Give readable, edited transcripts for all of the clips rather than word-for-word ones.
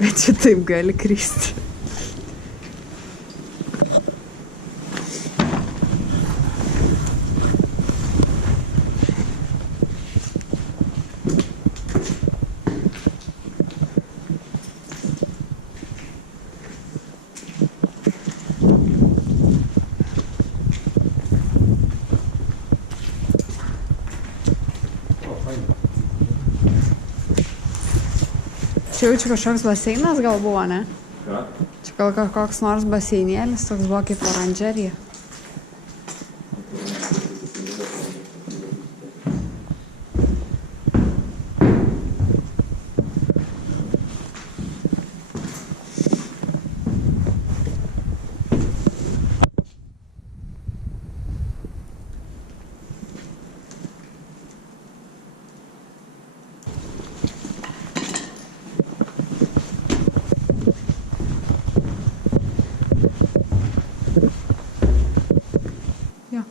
Bet čia taip gali kristi. Čia jau čia kažkoks baseinas gal buvo, ne? Ką? Čia gal kažkoks nors baseinėlis, toks buvo kaip oranžerija. Jo.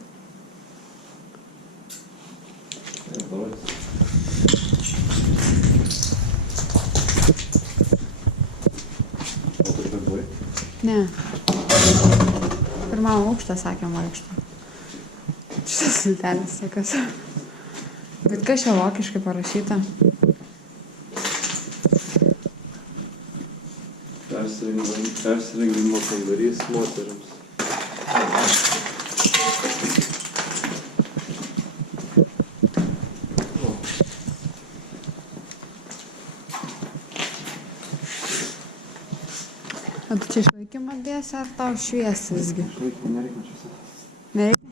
Ne. Pirmam aukštą sakėm vaikšto. Šitas siltelis sakas. Bet kas čia vokiškai parašyta? Persirengimo kambarys moteriams. O tu čia išlaikymą dėsi ar tau švies visgi? Išlaikymą nereikia čia. Nereikia?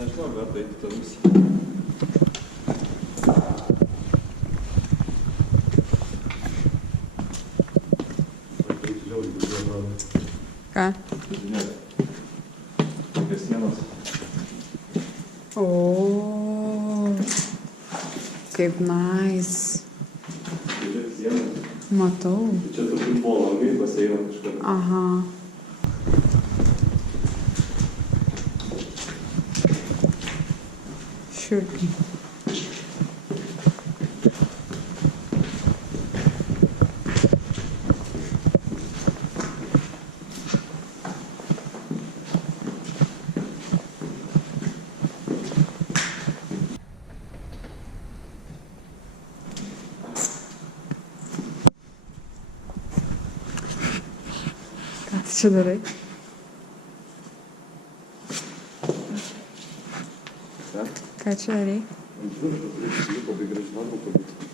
Nežinau, bet eiti tą visį. Ką? Žiūrėk. Tokias sienos. O, kaip nice. Žiūrėk sienos. Matau. Čia tokių buvo langai paseina kažką. Aha. Šiurpiai. Ką tu čia darai? Ką? Ką čia darai? Ant viršų, labai graži nuotrauka būtų.